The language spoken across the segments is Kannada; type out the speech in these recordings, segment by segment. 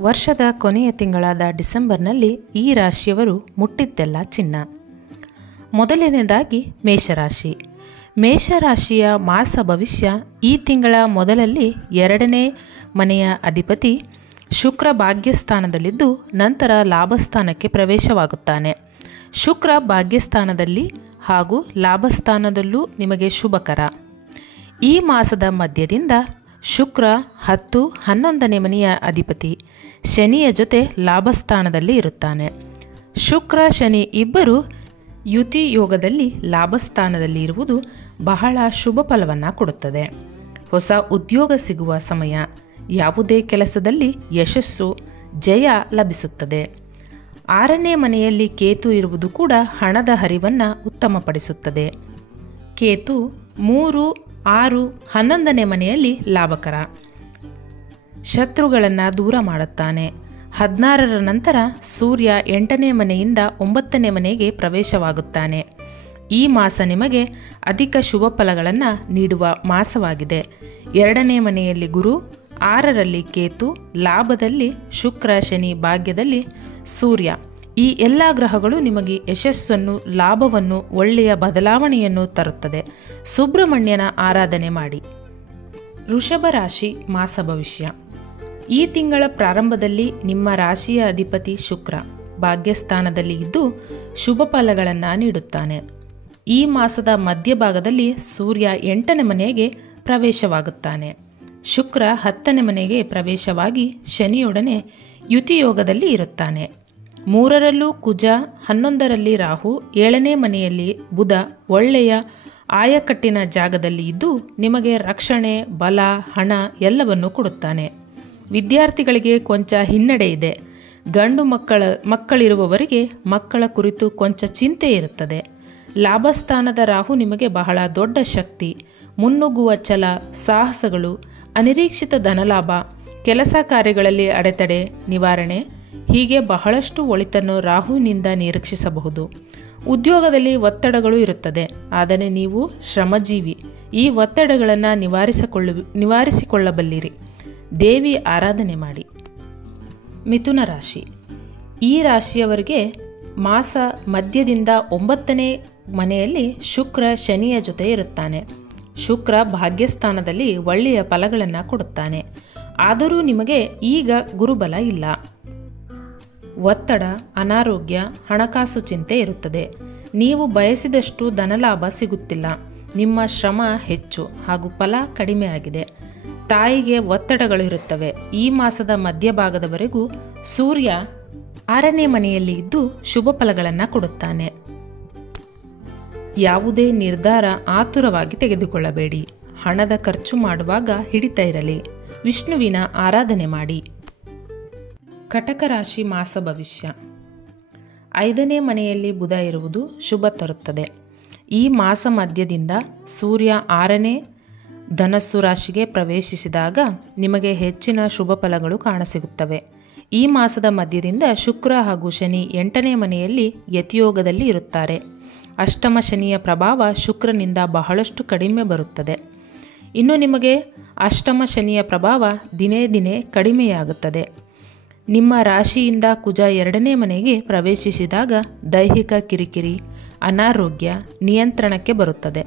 ವರ್ಷದ ಕೊನೆಯ ತಿಂಗಳಾದ ಡಿಸೆಂಬರ್ನಲ್ಲಿ ಈ ರಾಶಿಯವರು ಮುಟ್ಟಿದ್ದೆಲ್ಲ ಚಿನ್ನ. ಮೊದಲನೆಯದಾಗಿ ಮೇಷರಾಶಿ. ಮೇಷರಾಶಿಯ ಮಾಸ ಭವಿಷ್ಯ. ಈ ತಿಂಗಳ ಮೊದಲಲ್ಲಿ 2ನೇ ಮನೆಯ ಅಧಿಪತಿ ಶುಕ್ರ ಭಾಗ್ಯಸ್ಥಾನದಲ್ಲಿದ್ದು ನಂತರ ಲಾಭಸ್ಥಾನಕ್ಕೆ ಪ್ರವೇಶವಾಗುತ್ತಾನೆ. ಶುಕ್ರ ಭಾಗ್ಯಸ್ಥಾನದಲ್ಲಿ ಹಾಗೂ ಲಾಭಸ್ಥಾನದಲ್ಲೂ ನಿಮಗೆ ಶುಭಕರ. ಈ ಮಾಸದ ಮಧ್ಯದಿಂದ ಶುಕ್ರ 10, 11ನೇ ಮನೆಯ ಅಧಿಪತಿ ಶನಿಯ ಜೊತೆ ಲಾಭಸ್ಥಾನದಲ್ಲಿ ಇರುತ್ತಾನೆ. ಶುಕ್ರ ಶನಿ ಇಬ್ಬರು ಯುತಿ ಯೋಗದಲ್ಲಿ ಲಾಭಸ್ಥಾನದಲ್ಲಿ ಇರುವುದು ಬಹಳ ಶುಭ ಫಲವನ್ನು ಕೊಡುತ್ತದೆ. ಹೊಸ ಉದ್ಯೋಗ ಸಿಗುವ ಸಮಯ. ಯಾವುದೇ ಕೆಲಸದಲ್ಲಿ ಯಶಸ್ಸು, ಜಯ ಲಭಿಸುತ್ತದೆ. 6ನೇ ಮನೆಯಲ್ಲಿ ಕೇತು ಇರುವುದು ಕೂಡ ಹಣದ ಹರಿವನ್ನು ಉತ್ತಮಪಡಿಸುತ್ತದೆ. ಕೇತು 3, 6, 11ನೇ ಮನೆಯಲ್ಲಿ ಲಾಭಕರ. ಶತ್ರುಗಳನ್ನು ದೂರ ಮಾಡುತ್ತಾನೆ. 16ರ ನಂತರ ಸೂರ್ಯ 8ನೇ ಮನೆಯಿಂದ 9ನೇ ಮನೆಗೆ ಪ್ರವೇಶವಾಗುತ್ತಾನೆ. ಈ ಮಾಸ ನಿಮಗೆ ಅಧಿಕ ಶುಭ ಫಲಗಳನ್ನು ನೀಡುವ ಮಾಸವಾಗಿದೆ. 2ನೇ ಮನೆಯಲ್ಲಿ ಗುರು, 6ರಲ್ಲಿ ಕೇತು, ಲಾಭದಲ್ಲಿ ಶುಕ್ರ ಶನಿ, ಭಾಗ್ಯದಲ್ಲಿ ಸೂರ್ಯ. ಈ ಎಲ್ಲ ಗ್ರಹಗಳು ನಿಮಗೆ ಯಶಸ್ಸನ್ನು, ಲಾಭವನ್ನು, ಒಳ್ಳೆಯ ಬದಲಾವಣೆಯನ್ನು ತರುತ್ತದೆ. ಸುಬ್ರಹ್ಮಣ್ಯನ ಆರಾಧನೆ ಮಾಡಿ. ವೃಷಭ ರಾಶಿ ಮಾಸ ಭವಿಷ್ಯ. ಈ ತಿಂಗಳ ಪ್ರಾರಂಭದಲ್ಲಿ ನಿಮ್ಮ ರಾಶಿಯ ಅಧಿಪತಿ ಶುಕ್ರ ಭಾಗ್ಯಸ್ಥಾನದಲ್ಲಿ ಇದ್ದು ಶುಭ ಫಲಗಳನ್ನು ನೀಡುತ್ತಾನೆ. ಈ ಮಾಸದ ಮಧ್ಯಭಾಗದಲ್ಲಿ ಸೂರ್ಯ 8ನೇ ಮನೆಗೆ ಪ್ರವೇಶವಾಗುತ್ತಾನೆ. ಶುಕ್ರ 10ನೇ ಮನೆಗೆ ಪ್ರವೇಶವಾಗಿ ಶನಿಯೊಡನೆ ಯುತಿಯೋಗದಲ್ಲಿ ಇರುತ್ತಾನೆ. 3ರಲ್ಲೂ ಕುಜ, 11ರಲ್ಲಿ ರಾಹು, 7ನೇ ಮನೆಯಲ್ಲಿ ಬುಧ ಒಳ್ಳೆಯ ಆಯಕಟ್ಟಿನ ಜಾಗದಲ್ಲಿ ಇದ್ದು ನಿಮಗೆ ರಕ್ಷಣೆ, ಬಲ, ಹಣ ಎಲ್ಲವನ್ನು ಕೊಡುತ್ತಾನೆ. ವಿದ್ಯಾರ್ಥಿಗಳಿಗೆ ಕೊಂಚ ಹಿನ್ನಡೆ ಇದೆ. ಗಂಡು ಮಕ್ಕಳಿರುವವರಿಗೆ ಮಕ್ಕಳ ಕುರಿತು ಕೊಂಚ ಚಿಂತೆ ಇರುತ್ತದೆ. ಲಾಭಸ್ಥಾನದ ರಾಹು ನಿಮಗೆ ಬಹಳ ದೊಡ್ಡ ಶಕ್ತಿ, ಮುನ್ನುಗ್ಗುವ ಛಲ, ಸಾಹಸಗಳು, ಅನಿರೀಕ್ಷಿತ ಧನಲಾಭ, ಕೆಲಸ ಕಾರ್ಯಗಳಲ್ಲಿ ಅಡೆತಡೆ ನಿವಾರಣೆ, ಹೀಗೆ ಬಹಳಷ್ಟು ಒಳಿತನ್ನು ರಾಹುವಿನಿಂದ ನಿರೀಕ್ಷಿಸಬಹುದು. ಉದ್ಯೋಗದಲ್ಲಿ ಒತ್ತಡಗಳು ಇರುತ್ತದೆ, ಆದರೆ ನೀವು ಶ್ರಮಜೀವಿ. ಈ ಒತ್ತಡಗಳನ್ನು ನಿವಾರಿಸಿಕೊಳ್ಳಬಲ್ಲಿರಿ. ದೇವಿ ಆರಾಧನೆ ಮಾಡಿ. ಮಿಥುನ ರಾಶಿ. ಈ ರಾಶಿಯವರಿಗೆ ಮಾಸ ಮಧ್ಯದಿಂದ 9ನೇ ಮನೆಯಲ್ಲಿ ಶುಕ್ರ ಶನಿಯ ಜೊತೆ ಇರುತ್ತಾನೆ. ಶುಕ್ರ ಭಾಗ್ಯಸ್ಥಾನದಲ್ಲಿ ಒಳ್ಳೆಯ ಫಲಗಳನ್ನು ಕೊಡುತ್ತಾನೆ. ಆದರೂ ನಿಮಗೆ ಈಗ ಗುರುಬಲ ಇಲ್ಲ. ಒತ್ತಡ, ಅನಾರೋಗ್ಯ, ಹಣಕಾಸು ಚಿಂತೆ ಇರುತ್ತದೆ. ನೀವು ಬಯಸಿದಷ್ಟು ಧನಲಾಭ ಸಿಗುತ್ತಿಲ್ಲ. ನಿಮ್ಮ ಶ್ರಮ ಹೆಚ್ಚು ಹಾಗೂ ಫಲ ಕಡಿಮೆ ಆಗಿದೆ. ತಾಯಿಗೆ ಒತ್ತಡಗಳು ಇರುತ್ತವೆ. ಈ ಮಾಸದ ಮಧ್ಯಭಾಗದವರೆಗೂ ಸೂರ್ಯ 6ನೇ ಮನೆಯಲ್ಲಿ ಇದ್ದು ಶುಭ ಫಲಗಳನ್ನು ಕೊಡುತ್ತಾನೆ. ಯಾವುದೇ ನಿರ್ಧಾರ ಆತುರವಾಗಿ ತೆಗೆದುಕೊಳ್ಳಬೇಡಿ. ಹಣದ ಖರ್ಚು ಮಾಡುವಾಗ ಹಿಡಿತ ಇರಲಿ. ವಿಷ್ಣುವಿನ ಆರಾಧನೆ ಮಾಡಿ. ಕಟಕ ರಾಶಿ ಮಾಸ ಭವಿಷ್ಯ. 5ನೇ ಮನೆಯಲ್ಲಿ ಬುಧ ಇರುವುದು ಶುಭ ತರುತ್ತದೆ. ಈ ಮಾಸ ಮಧ್ಯದಿಂದ ಸೂರ್ಯ 6ನೇ ಧನಸ್ಸು ರಾಶಿಗೆ ಪ್ರವೇಶಿಸಿದಾಗ ನಿಮಗೆ ಹೆಚ್ಚಿನ ಶುಭ ಫಲಗಳು ಕಾಣಸಿಗುತ್ತವೆ. ಈ ಮಾಸದ ಮಧ್ಯದಿಂದ ಶುಕ್ರ ಹಾಗೂ ಶನಿ 8ನೇ ಮನೆಯಲ್ಲಿ ಯತಿಯೋಗದಲ್ಲಿ ಇರುತ್ತಾರೆ. ಅಷ್ಟಮ ಶನಿಯ ಪ್ರಭಾವ ಶುಕ್ರನಿಂದ ಬಹಳಷ್ಟು ಕಡಿಮೆ ಬರುತ್ತದೆ. ಇನ್ನು ನಿಮಗೆ ಅಷ್ಟಮ ಶನಿಯ ಪ್ರಭಾವ ದಿನೇ ದಿನೇ ಕಡಿಮೆಯಾಗುತ್ತದೆ. ನಿಮ್ಮ ರಾಶಿಯಿಂದ ಕುಜ 2ನೇ ಮನೆಗೆ ಪ್ರವೇಶಿಸಿದಾಗ ದೈಹಿಕ ಕಿರಿಕಿರಿ, ಅನಾರೋಗ್ಯ ನಿಯಂತ್ರಣಕ್ಕೆ ಬರುತ್ತದೆ.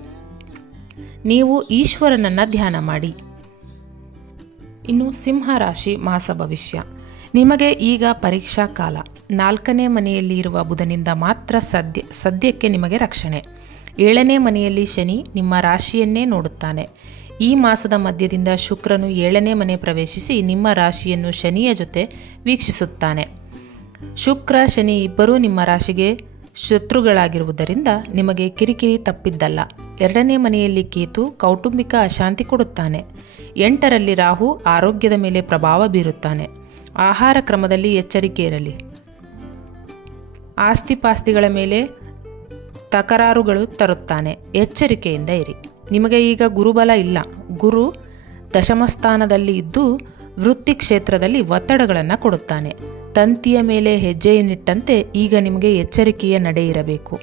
ನೀವು ಈಶ್ವರನನ್ನು ಧ್ಯಾನ ಮಾಡಿ. ಇನ್ನು ಸಿಂಹ ರಾಶಿ ಮಾಸ ಭವಿಷ್ಯ. ನಿಮಗೆ ಈಗ ಪರೀಕ್ಷಾ ಕಾಲ. 4ನೇ ಮನೆಯಲ್ಲಿ ಇರುವ ಬುಧನಿಂದ ಮಾತ್ರ ಸದ್ಯಕ್ಕೆ ನಿಮಗೆ ರಕ್ಷಣೆ. 7ನೇ ಮನೆಯಲ್ಲಿ ಶನಿ ನಿಮ್ಮ ರಾಶಿಯನ್ನೇ ನೋಡುತ್ತಾನೆ. ಈ ಮಾಸದ ಮಧ್ಯದಿಂದ ಶುಕ್ರನು 7ನೇ ಮನೆ ಪ್ರವೇಶಿಸಿ ನಿಮ್ಮ ರಾಶಿಯನ್ನು ಶನಿಯ ಜೊತೆ ವೀಕ್ಷಿಸುತ್ತಾನೆ. ಶುಕ್ರ ಶನಿ ಇಬ್ಬರೂ ನಿಮ್ಮ ರಾಶಿಗೆ ಶತ್ರುಗಳಾಗಿರುವುದರಿಂದ ನಿಮಗೆ ಕಿರಿಕಿರಿ ತಪ್ಪಿದ್ದಲ್ಲ. 2ನೇ ಮನೆಯಲ್ಲಿ ಕೇತು ಕೌಟುಂಬಿಕ ಅಶಾಂತಿ ಕೊಡುತ್ತಾನೆ. 8ರಲ್ಲಿ ರಾಹು ಆರೋಗ್ಯದ ಮೇಲೆ ಪ್ರಭಾವ ಬೀರುತ್ತಾನೆ. ಆಹಾರ ಕ್ರಮದಲ್ಲಿ ಎಚ್ಚರಿಕೆ ಇರಲಿ. ಆಸ್ತಿಪಾಸ್ತಿಗಳ ಮೇಲೆ ತಕರಾರುಗಳು ತರುತ್ತಾನೆ. ಎಚ್ಚರಿಕೆಯಿಂದ ಇರಿ. ನಿಮಗೆ ಈಗ ಗುರುಬಲ ಇಲ್ಲ. ಗುರು ದಶಮಸ್ಥಾನದಲ್ಲಿ ಇದ್ದು ವೃತ್ತಿ ಕ್ಷೇತ್ರದಲ್ಲಿ ಒತ್ತಡಗಳನ್ನು ಕೊಡುತ್ತಾನೆ. ತಂತಿಯ ಮೇಲೆ ಹೆಜ್ಜೆಯನ್ನಿಟ್ಟಂತೆ ಈಗ ನಿಮಗೆ ಎಚ್ಚರಿಕೆಯ ನಡೆ ಇರಬೇಕು.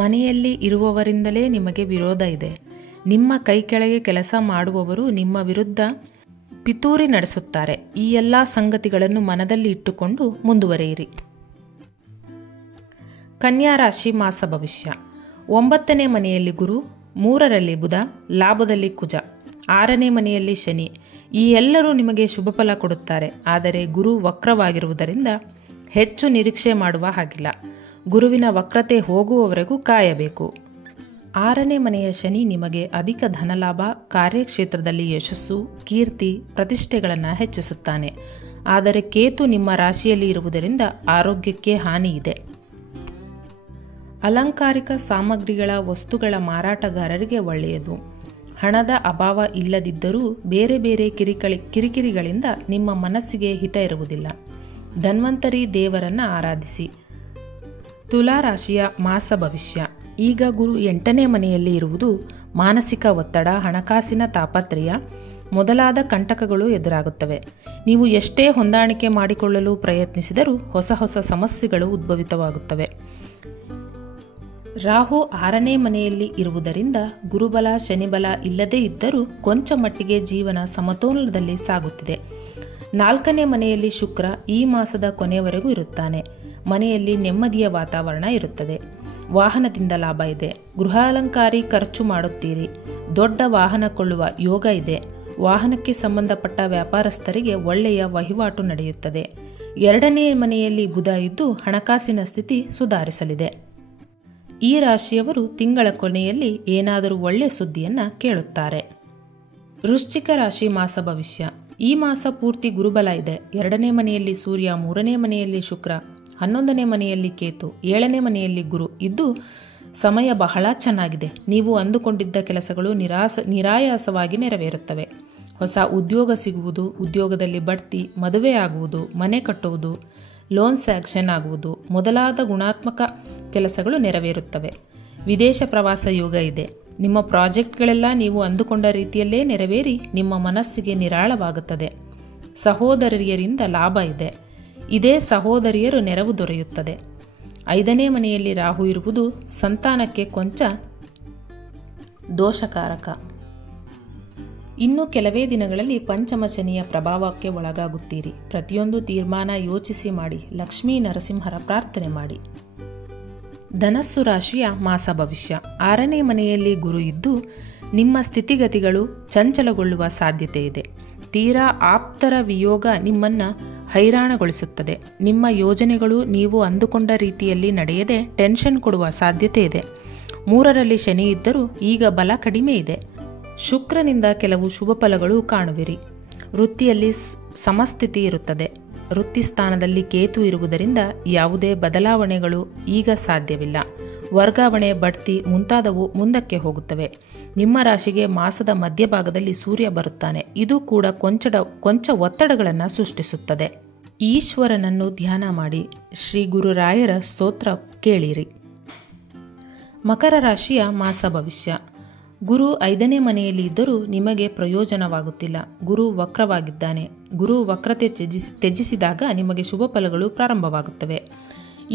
ಮನೆಯಲ್ಲಿ ಇರುವವರಿಂದಲೇ ನಿಮಗೆ ವಿರೋಧ ಇದೆ. ನಿಮ್ಮ ಕೈ ಕೆಳಗೆ ಕೆಲಸ ಮಾಡುವವರು ನಿಮ್ಮ ವಿರುದ್ಧ ಪಿತೂರಿ ನಡೆಸುತ್ತಾರೆ. ಈ ಎಲ್ಲ ಸಂಗತಿಗಳನ್ನು ಮನದಲ್ಲಿ ಇಟ್ಟುಕೊಂಡು ಮುಂದುವರಿಯಿರಿ. ಕನ್ಯಾ ರಾಶಿ ಮಾಸ ಭವಿಷ್ಯ. 9ನೇ ಮನೆಯಲ್ಲಿ ಗುರು, 3ರಲ್ಲಿ ಬುಧ, ಲಾಭದಲ್ಲಿ ಕುಜ, 6ನೇ ಮನೆಯಲ್ಲಿ ಶನಿ. ಈ ಎಲ್ಲರೂ ನಿಮಗೆ ಶುಭ ಫಲ ಕೊಡುತ್ತಾರೆ. ಆದರೆ ಗುರು ವಕ್ರವಾಗಿರುವುದರಿಂದ ಹೆಚ್ಚು ನಿರೀಕ್ಷೆ ಮಾಡುವ ಹಾಗಿಲ್ಲ. ಗುರುವಿನ ವಕ್ರತೆ ಹೋಗುವವರೆಗೂ ಕಾಯಬೇಕು. 6ನೇ ಮನೆಯ ಶನಿ ನಿಮಗೆ ಅಧಿಕ ಧನಲಾಭ, ಕಾರ್ಯಕ್ಷೇತ್ರದಲ್ಲಿ ಯಶಸ್ಸು, ಕೀರ್ತಿ, ಪ್ರತಿಷ್ಠೆಗಳನ್ನು ಹೆಚ್ಚಿಸುತ್ತಾನೆ. ಆದರೆ ಕೇತು ನಿಮ್ಮ ರಾಶಿಯಲ್ಲಿ ಇರುವುದರಿಂದ ಆರೋಗ್ಯಕ್ಕೆ ಹಾನಿ ಇದೆ. ಅಲಂಕಾರಿಕ ಸಾಮಗ್ರಿಗಳ ವಸ್ತುಗಳ ಮಾರಾಟಗಾರರಿಗೆ ಒಳ್ಳೆಯದು. ಹಣದ ಅಭಾವ ಇಲ್ಲದಿದ್ದರೂ ಬೇರೆ ಬೇರೆ ಕಿರಿಕಿರಿಗಳಿಂದ ನಿಮ್ಮ ಮನಸ್ಸಿಗೆ ಹಿತ ಇರುವುದಿಲ್ಲ. ಧನ್ವಂತರಿ ದೇವರನ್ನು ಆರಾಧಿಸಿ. ತುಲಾ ರಾಶಿಯ ಮಾಸ ಭವಿಷ್ಯ. ಈಗ ಗುರು 8ನೇ ಮನೆಯಲ್ಲಿ ಇರುವುದು ಮಾನಸಿಕ ಒತ್ತಡ, ಹಣಕಾಸಿನ ತಾಪತ್ರಯ ಮೊದಲಾದ ಕಂಟಕಗಳು ಎದುರಾಗುತ್ತವೆ. ನೀವು ಎಷ್ಟೇ ಹೊಂದಾಣಿಕೆ ಮಾಡಿಕೊಳ್ಳಲು ಪ್ರಯತ್ನಿಸಿದರೂ ಹೊಸ ಹೊಸ ಸಮಸ್ಯೆಗಳು ಉದ್ಭವಿತವಾಗುತ್ತವೆ. ರಾಹು 6ನೇ ಮನೆಯಲ್ಲಿ ಇರುವುದರಿಂದ ಗುರುಬಲ ಶನಿಬಲ ಇಲ್ಲದೇ ಇದ್ದರೂ ಕೊಂಚ ಮಟ್ಟಿಗೆ ಜೀವನ ಸಮತೋಲನದಲ್ಲಿ ಸಾಗುತ್ತಿದೆ. 4ನೇ ಮನೆಯಲ್ಲಿ ಶುಕ್ರ ಈ ಮಾಸದ ಕೊನೆಯವರೆಗೂ ಇರುತ್ತಾನೆ. ಮನೆಯಲ್ಲಿ ನೆಮ್ಮದಿಯ ವಾತಾವರಣ ಇರುತ್ತದೆ. ವಾಹನದಿಂದ ಲಾಭ ಇದೆ. ಗೃಹಾಲಂಕಾರಿ ಖರ್ಚು ಮಾಡುತ್ತೀರಿ. ದೊಡ್ಡ ವಾಹನ ಕೊಳ್ಳುವ ಯೋಗ ಇದೆ. ವಾಹನಕ್ಕೆ ಸಂಬಂಧಪಟ್ಟ ವ್ಯಾಪಾರಸ್ಥರಿಗೆ ಒಳ್ಳೆಯ ವಹಿವಾಟು ನಡೆಯುತ್ತದೆ. 2ನೇ ಮನೆಯಲ್ಲಿ ಬುಧ ಇದ್ದು ಹಣಕಾಸಿನ ಸ್ಥಿತಿ ಸುಧಾರಿಸಲಿದೆ. ಈ ರಾಶಿಯವರು ತಿಂಗಳ ಕೊನೆಯಲ್ಲಿ ಏನಾದರೂ ಒಳ್ಳೆಯ ಸುದ್ದಿಯನ್ನು ಕೇಳುತ್ತಾರೆ. ವೃಶ್ಚಿಕ ರಾಶಿ ಮಾಸ ಭವಿಷ್ಯ. ಈ ಮಾಸ ಪೂರ್ತಿ ಗುರುಬಲ ಇದೆ. 2ನೇ ಮನೆಯಲ್ಲಿ ಸೂರ್ಯ, 3ನೇ ಮನೆಯಲ್ಲಿ ಶುಕ್ರ, 11ನೇ ಮನೆಯಲ್ಲಿ ಕೇತು, 7ನೇ ಮನೆಯಲ್ಲಿ ಗುರು ಇದ್ದು ಸಮಯ ಬಹಳ ಚೆನ್ನಾಗಿದೆ. ನೀವು ಅಂದುಕೊಂಡಿದ್ದ ಕೆಲಸಗಳು ನಿರಾಯಾಸವಾಗಿ ನೆರವೇರುತ್ತವೆ. ಹೊಸ ಉದ್ಯೋಗ ಸಿಗುವುದು, ಉದ್ಯೋಗದಲ್ಲಿ ಬಡ್ತಿ, ಮದುವೆ ಆಗುವುದು, ಮನೆ ಕಟ್ಟುವುದು, ಲೋನ್ ಸ್ಯಾಂಕ್ಷನ್ ಆಗುವುದು ಮೊದಲಾದ ಗುಣಾತ್ಮಕ ಕೆಲಸಗಳು ನೆರವೇರುತ್ತವೆ. ವಿದೇಶ ಪ್ರವಾಸ ಯೋಗ ಇದೆ. ನಿಮ್ಮ ಪ್ರಾಜೆಕ್ಟ್ಗಳೆಲ್ಲ ನೀವು ಅಂದುಕೊಂಡ ರೀತಿಯಲ್ಲೇ ನೆರವೇರಿ ನಿಮ್ಮ ಮನಸ್ಸಿಗೆ ನಿರಾಳವಾಗುತ್ತದೆ. ಸಹೋದರಿಯರಿಂದ ಲಾಭ ಇದೆ. ಇದೇ ಸಹೋದರಿಯರು ನೆರವು ದೊರೆಯುತ್ತದೆ. 5ನೇ ಮನೆಯಲ್ಲಿ ರಾಹು ಇರುವುದು ಸಂತಾನಕ್ಕೆ ಕೊಂಚ ದೋಷಕಾರಕ. ಇನ್ನು ಕೆಲವೇ ದಿನಗಳಲ್ಲಿ ಪಂಚಮ ಶನಿಯ ಪ್ರಭಾವಕ್ಕೆ ಒಳಗಾಗುತ್ತೀರಿ. ಪ್ರತಿಯೊಂದು ತೀರ್ಮಾನ ಯೋಚಿಸಿ ಮಾಡಿ. ಲಕ್ಷ್ಮೀ ನರಸಿಂಹರ ಪ್ರಾರ್ಥನೆ ಮಾಡಿ. ಧನಸ್ಸು ರಾಶಿಯ ಮಾಸ ಭವಿಷ್ಯ. 6ನೇ ಮನೆಯಲ್ಲಿ ಗುರು ಇದ್ದು ನಿಮ್ಮ ಸ್ಥಿತಿಗತಿಗಳು ಚಂಚಲಗೊಳ್ಳುವ ಸಾಧ್ಯತೆ ಇದೆ. ತೀರಾ ಆಪ್ತರ ವಿಯೋಗ ನಿಮ್ಮನ್ನು ಹೈರಾಣಗೊಳಿಸುತ್ತದೆ. ನಿಮ್ಮ ಯೋಜನೆಗಳು ನೀವು ಅಂದುಕೊಂಡ ರೀತಿಯಲ್ಲಿ ನಡೆಯದೆ ಟೆನ್ಷನ್ ಕೊಡುವ ಸಾಧ್ಯತೆ ಇದೆ. 3ರಲ್ಲಿ ಶನಿ ಇದ್ದರೂ ಈಗ ಬಲ ಕಡಿಮೆ ಇದೆ. ಶುಕ್ರನಿಂದ ಕೆಲವು ಶುಭ ಫಲಗಳು ಕಾಣುವಿರಿ. ವೃತ್ತಿಯಲ್ಲಿ ಸಮಸ್ಥಿತಿ ಇರುತ್ತದೆ. ವೃತ್ತಿ ಸ್ಥಾನದಲ್ಲಿ ಕೇತು ಇರುವುದರಿಂದ ಯಾವುದೇ ಬದಲಾವಣೆಗಳು ಈಗ ಸಾಧ್ಯವಿಲ್ಲ. ವರ್ಗಾವಣೆ, ಬಡ್ತಿ ಮುಂತಾದವು ಮುಂದಕ್ಕೆ ಹೋಗುತ್ತವೆ. ನಿಮ್ಮ ರಾಶಿಗೆ ಮಾಸದ ಮಧ್ಯಭಾಗದಲ್ಲಿ ಸೂರ್ಯ ಬರುತ್ತಾನೆ. ಇದು ಕೂಡ ಕೊಂಚ ಒತ್ತಡಗಳನ್ನು ಸೃಷ್ಟಿಸುತ್ತದೆ. ಈಶ್ವರನನ್ನು ಧ್ಯಾನ ಮಾಡಿ. ಶ್ರೀ ಗುರುರಾಯರ ಸ್ತೋತ್ರ ಕೇಳಿರಿ. ಮಕರ ರಾಶಿಯ ಮಾಸ ಭವಿಷ್ಯ. ಗುರು 5ನೇ ಮನೆಯಲ್ಲಿ ಇದ್ದರೂ ನಿಮಗೆ ಪ್ರಯೋಜನವಾಗುತ್ತಿಲ್ಲ. ಗುರು ವಕ್ರವಾಗಿದ್ದಾನೆ. ಗುರು ವಕ್ರತೆ ತ್ಯಜಿಸಿದಾಗ ನಿಮಗೆ ಶುಭ ಫಲಗಳು ಪ್ರಾರಂಭವಾಗುತ್ತವೆ.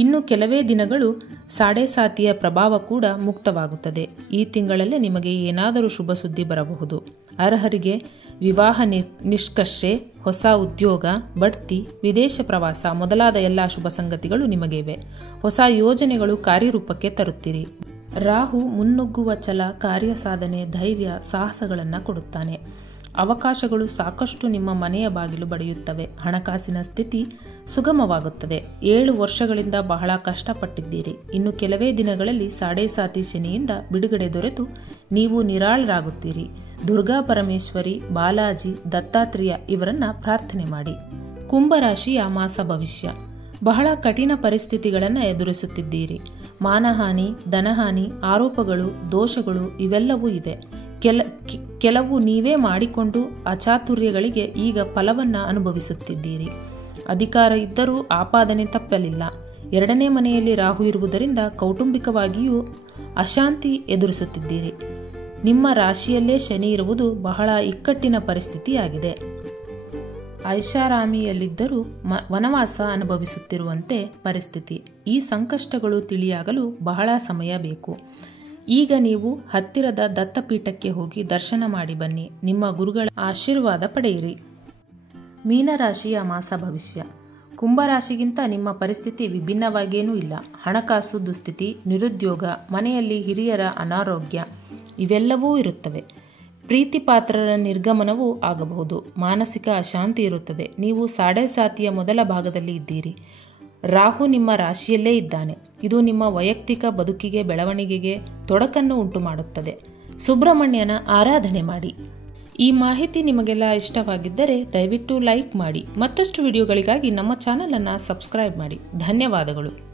ಇನ್ನು ಕೆಲವೇ ದಿನಗಳು ಸಾಡೆಸಾತಿಯ ಪ್ರಭಾವ ಕೂಡ ಮುಕ್ತವಾಗುತ್ತದೆ. ಈ ತಿಂಗಳಲ್ಲೇ ನಿಮಗೆ ಏನಾದರೂ ಶುಭ ಸುದ್ದಿ ಬರಬಹುದು. ಅರ್ಹರಿಗೆ ವಿವಾಹ ನಿಷ್ಕರ್ಷೆ, ಹೊಸ ಉದ್ಯೋಗ, ಬಡ್ತಿ, ವಿದೇಶ ಪ್ರವಾಸ ಮೊದಲಾದ ಎಲ್ಲ ಶುಭ ಸಂಗತಿಗಳು ನಿಮಗೆ ಇವೆ. ಹೊಸ ಯೋಜನೆಗಳು ಕಾರ್ಯರೂಪಕ್ಕೆ ತರುತ್ತೀರಿ. ರಾಹು ಮುನ್ನುಗ್ಗುವ ಛಲ, ಕಾರ್ಯಸಾಧನೆ, ಧೈರ್ಯ, ಸಾಹಸಗಳನ್ನು ಕೊಡುತ್ತಾನೆ. ಅವಕಾಶಗಳು ಸಾಕಷ್ಟು ನಿಮ್ಮ ಮನೆಯ ಬಾಗಿಲು ಬಡಿಯುತ್ತವೆ. ಹಣಕಾಸಿನ ಸ್ಥಿತಿ ಸುಗಮವಾಗುತ್ತದೆ. 7 ವರ್ಷಗಳಿಂದ ಬಹಳ ಕಷ್ಟಪಟ್ಟಿದ್ದೀರಿ. ಇನ್ನು ಕೆಲವೇ ದಿನಗಳಲ್ಲಿ ಸಾಡೆಸಾತಿ ಶನಿಯಿಂದ ಬಿಡುಗಡೆ ದೊರೆತು ನೀವು ನಿರಾಳರಾಗುತ್ತೀರಿ. ದುರ್ಗಾ ಪರಮೇಶ್ವರಿ, ಬಾಲಾಜಿ, ದತ್ತಾತ್ರೇಯ ಇವರನ್ನ ಪ್ರಾರ್ಥನೆ ಮಾಡಿ. ಕುಂಭರಾಶಿಯ ಮಾಸ ಭವಿಷ್ಯ. ಬಹಳ ಕಠಿಣ ಪರಿಸ್ಥಿತಿಗಳನ್ನು ಎದುರಿಸುತ್ತಿದ್ದೀರಿ. ಮಾನಹಾನಿ, ಧನಹಾನಿ, ಆರೋಪಗಳು, ದೋಷಗಳು ಇವೆಲ್ಲವೂ ಇವೆ. ಕೆಲವು ನೀವೇ ಮಾಡಿಕೊಂಡು ಅಚಾತುರ್ಯಗಳಿಗೆ ಈಗ ಫಲವನ್ನು ಅನುಭವಿಸುತ್ತಿದ್ದೀರಿ. ಅಧಿಕಾರ ಇದ್ದರೂ ಆಪಾದನೆ ತಪ್ಪಲಿಲ್ಲ. 2ನೇ ಮನೆಯಲ್ಲಿ ರಾಹು ಇರುವುದರಿಂದ ಕೌಟುಂಬಿಕವಾಗಿಯೂ ಅಶಾಂತಿ ಎದುರಿಸುತ್ತಿದ್ದೀರಿ. ನಿಮ್ಮ ರಾಶಿಯಲ್ಲೇ ಶನಿ ಇರುವುದು ಬಹಳ ಇಕ್ಕಟ್ಟಿನ ಪರಿಸ್ಥಿತಿಯಾಗಿದೆ. ಐಷಾರಾಮಿಯಲ್ಲಿದ್ದರೂ ವನವಾಸ ಅನುಭವಿಸುತ್ತಿರುವಂತೆ ಪರಿಸ್ಥಿತಿ. ಈ ಸಂಕಷ್ಟಗಳು ತಿಳಿಯಾಗಲು ಬಹಳ ಸಮಯ ಬೇಕು. ಈಗ ನೀವು ಹತ್ತಿರದ ದತ್ತಪೀಠಕ್ಕೆ ಹೋಗಿ ದರ್ಶನ ಮಾಡಿ ಬನ್ನಿ. ನಿಮ್ಮ ಗುರುಗಳ ಆಶೀರ್ವಾದ ಪಡೆಯಿರಿ. ಮೀನರಾಶಿಯ ಮಾಸ ಭವಿಷ್ಯ. ಕುಂಭರಾಶಿಗಿಂತ ನಿಮ್ಮ ಪರಿಸ್ಥಿತಿ ವಿಭಿನ್ನವಾಗೇನೂ ಇಲ್ಲ. ಹಣಕಾಸು ದುಸ್ಥಿತಿ, ನಿರುದ್ಯೋಗ, ಮನೆಯಲ್ಲಿ ಹಿರಿಯರ ಅನಾರೋಗ್ಯ ಇವೆಲ್ಲವೂ ಇರುತ್ತವೆ. ಪ್ರೀತಿ ಪಾತ್ರರ ನಿರ್ಗಮನವೂ ಆಗಬಹುದು. ಮಾನಸಿಕ ಅಶಾಂತಿ ಇರುತ್ತದೆ. ನೀವು ಸಾಡೆ ಸಾತಿಯ ಮೊದಲ ಭಾಗದಲ್ಲಿ ಇದ್ದೀರಿ. ರಾಹು ನಿಮ್ಮ ರಾಶಿಯಲ್ಲೇ ಇದ್ದಾನೆ. ಇದು ನಿಮ್ಮ ವೈಯಕ್ತಿಕ ಬದುಕಿಗೆ ಬೆಳವಣಿಗೆಗೆ ತೊಡಕನ್ನು ಉಂಟು ಮಾಡುತ್ತದೆ. ಸುಬ್ರಹ್ಮಣ್ಯನ ಆರಾಧನೆ ಮಾಡಿ. ಈ ಮಾಹಿತಿ ನಿಮಗೆಲ್ಲ ಇಷ್ಟವಾಗಿದ್ದರೆ ದಯವಿಟ್ಟು ಲೈಕ್ ಮಾಡಿ. ಮತ್ತಷ್ಟು ವಿಡಿಯೋಗಳಿಗಾಗಿ ನಮ್ಮ ಚಾನಲನ್ನು ಸಬ್ಸ್ಕ್ರೈಬ್ ಮಾಡಿ. ಧನ್ಯವಾದಗಳು.